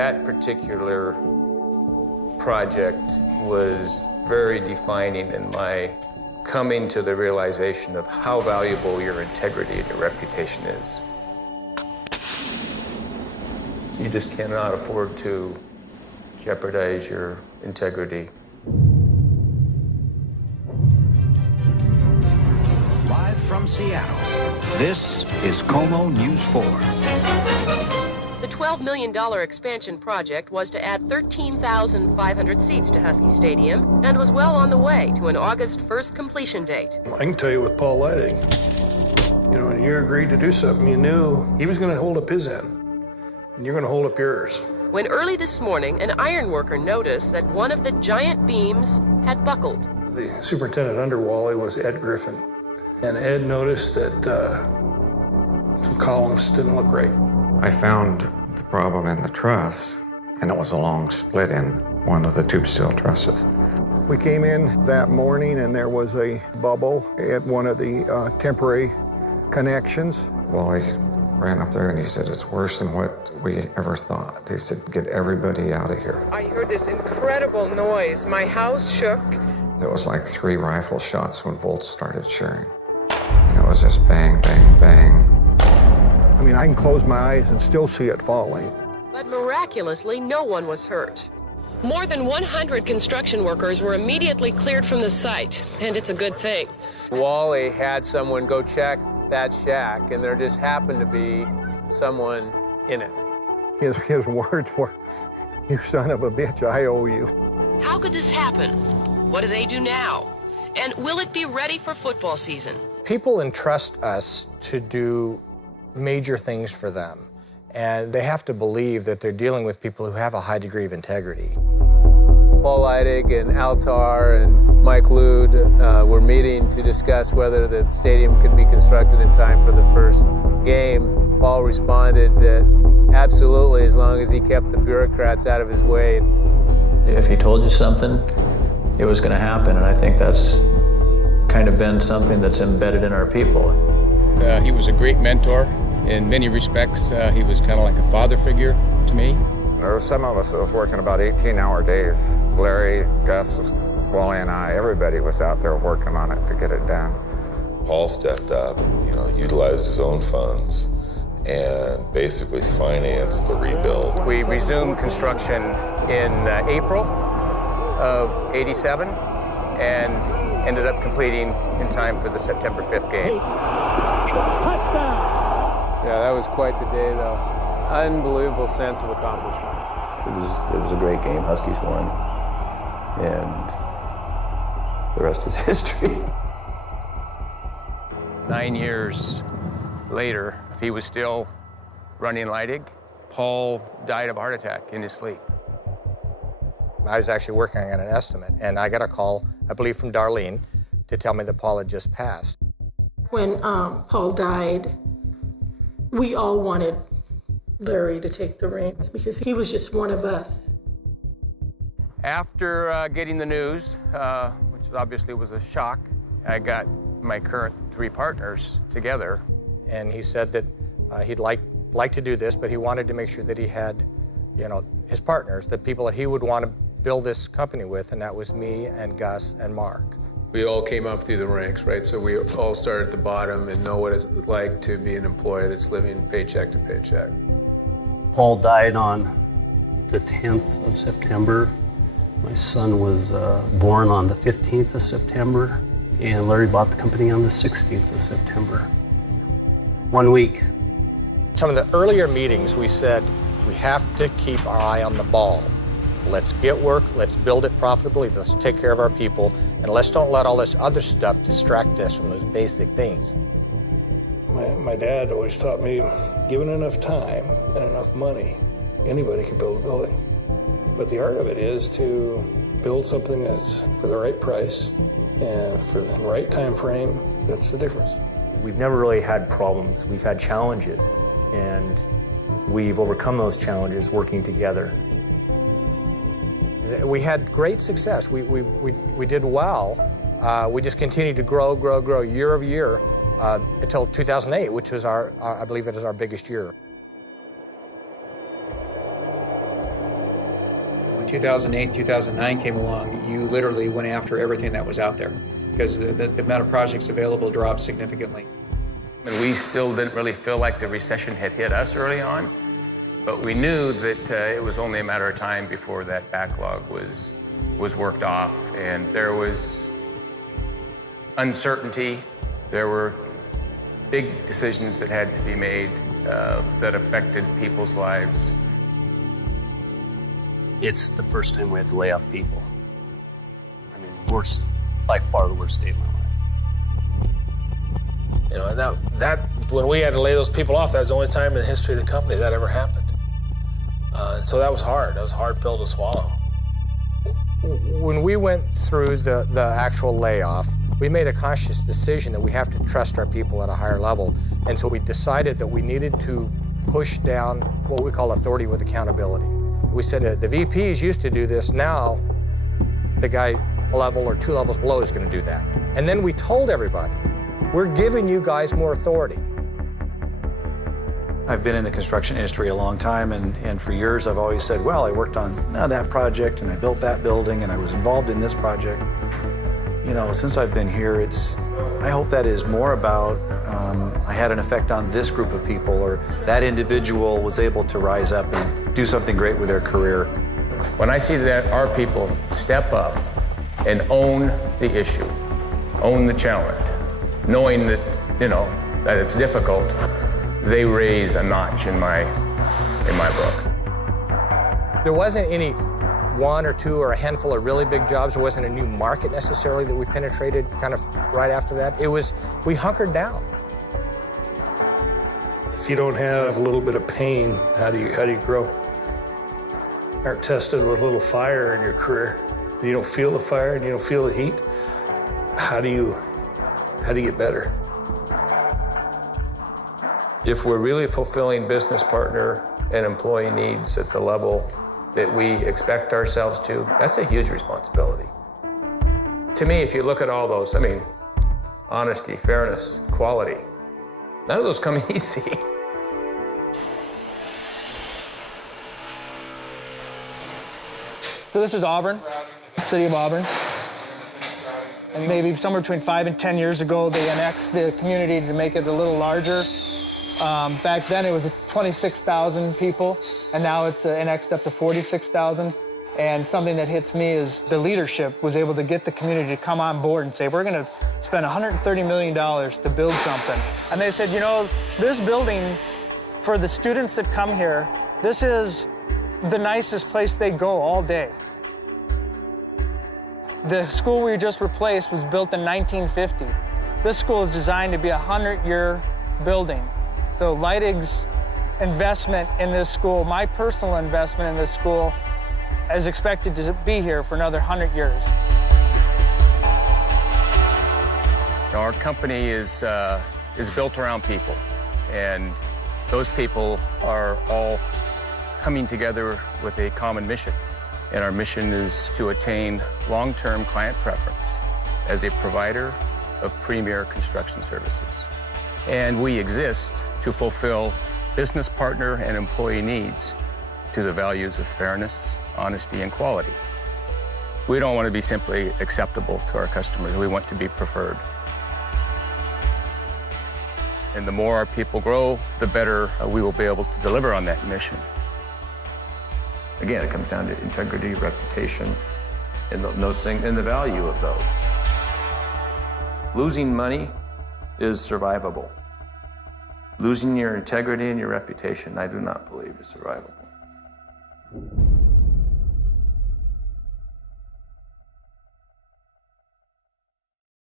That particular project was very defining in my coming to the realization of how valuable your integrity and your reputation is. You just cannot afford to jeopardize your integrity. Live from Seattle, this is Como News 4. The $12 million expansion project was to add 13,500 seats to Husky Stadium and was well on the way to an August 1st completion date. I can tell you with Paul Lydig, when you agreed to do something, you knew he was going to hold up his end, and you're going to hold up yours. When early this morning, an iron worker noticed that one of the giant beams had buckled. The superintendent under Wally was Ed Griffin, and Ed noticed that some columns didn't look right. I found the problem in the truss, and it was a long split in one of the tube steel trusses. We came in that morning and there was a bubble at one of the temporary connections. Wally ran up there and he said, "It's worse than what we ever thought." He said, "Get everybody out of here." I heard this incredible noise. My house shook. There was like 3 rifle shots when bolts started shearing. And it was just bang, bang, bang. I mean, I can close my eyes and still see it falling. But miraculously, no one was hurt. More than 100 construction workers were immediately cleared from the site, and it's a good thing. Wally had someone go check that shack, and there just happened to be someone in it. His words were, "You son of a bitch, I owe you." How could this happen? What do they do now? And will it be ready for football season? People entrust us to do major things for them, and they have to believe that they're dealing with people who have a high degree of integrity. Paul Lydig and Altar and Mike Lude were meeting to discuss whether the stadium could be constructed in time for the first game. Paul responded that absolutely, as long as he kept the bureaucrats out of his way. If he told you something, it was going to happen, and I think that's kind of been something that's embedded in our people. He was a great mentor. In many respects, he was kind of like a father figure to me. There were some of us that was working about 18-hour days. Larry, Gus, Wally, and I, everybody was out there working on it to get it done. Paul stepped up, utilized his own funds and basically financed the rebuild. We resumed construction in April of '87 and ended up completing in time for the September 5th game. Touchdown! Yeah, that was quite the day, though. Unbelievable sense of accomplishment. It was a great game. Huskies won, and the rest is history. 9 years later, he was still running Lydig. Paul died of a heart attack in his sleep. I was actually working on an estimate, and I got a call, I believe from Darlene, to tell me that Paul had just passed. When Paul died, we all wanted Larry to take the reins because he was just one of us. After getting the news, which obviously was a shock, I got my current 3 partners together. And he said that he'd like to do this, but he wanted to make sure that he had, his partners, the people that he would want to build this company with, and that was me and Gus and Mark. We all came up through the ranks, right? So we all started at the bottom and know what it's like to be an employee that's living paycheck to paycheck. Paul died on the 10th of September. My son was born on the 15th of September, and Larry bought the company on the 16th of September. 1 week. Some of the earlier meetings, we said, we have to keep our eye on the ball. Let's get work, let's build it profitably, let's take care of our people, and let's don't let all this other stuff distract us from those basic things. My dad always taught me, given enough time and enough money, anybody can build a building. But the art of it is to build something that's for the right price and for the right time frame. That's the difference. We've never really had problems. We've had challenges, and we've overcome those challenges working together. We had great success. We did well. We just continued to grow year over year until 2008, which was I believe it is our biggest year. 2008, 2009 came along, you literally went after everything that was out there because the amount of projects available dropped significantly. And we still didn't really feel like the recession had hit us early on, but we knew that it was only a matter of time before that backlog was worked off, and there was uncertainty. There were big decisions that had to be made that affected people's lives. It's the first time we had to lay off people. I mean, worst, by far the worst day of my life. You know, that when we had to lay those people off, that was the only time in the history of the company that ever happened. And so that was hard. That was a hard pill to swallow. When we went through the actual layoff, we made a conscious decision that we have to trust our people at a higher level. And so we decided that we needed to push down what we call authority with accountability. We said that the VPs used to do this. Now, the guy a level or 2 levels below is going to do that. And then we told everybody, we're giving you guys more authority. I've been in the construction industry a long time, and for years I've always said, well, I worked on that project, and I built that building, and I was involved in this project. You know, since I've been here, I hope that is more about I had an effect on this group of people, or that individual was able to rise up and do something great with their career. When I see that our people step up and own the issue, own the challenge, knowing that, you know, that it's difficult, they raise a notch in my book. There wasn't any 1 or 2 or a handful of really big jobs. There wasn't a new market necessarily that we penetrated kind of right after that. It was, we hunkered down. If you don't have a little bit of pain, how do you grow? Aren't tested with a little fire in your career. You don't feel the fire and you don't feel the heat. How do you get better? If we're really fulfilling business partner and employee needs at the level that we expect ourselves to, that's a huge responsibility. To me, if you look at all those, I mean, honesty, fairness, quality, none of those come easy. So this is Auburn, city of Auburn. And maybe somewhere between 5 and 10 years ago, they annexed the community to make it a little larger. Back then it was 26,000 people, and now it's annexed up to 46,000. And something that hits me is the leadership was able to get the community to come on board and say, we're gonna spend $130 million to build something. And they said, you know, this building, for the students that come here, this is the nicest place they go all day. The school we just replaced was built in 1950. This school is designed to be a 100-year building. So Lydig's investment in this school, my personal investment in this school, is expected to be here for another 100 years. Our company is built around people, and those people are all coming together with a common mission. And our mission is to attain long-term client preference as a provider of premier construction services. And we exist to fulfill business partner and employee needs to the values of fairness, honesty, and quality. We don't want to be simply acceptable to our customers. We want to be preferred. And the more our people grow, the better we will be able to deliver on that mission. Again, it comes down to integrity, reputation, and those things, and the value of those. Losing money is survivable. Losing your integrity and your reputation, I do not believe is survivable.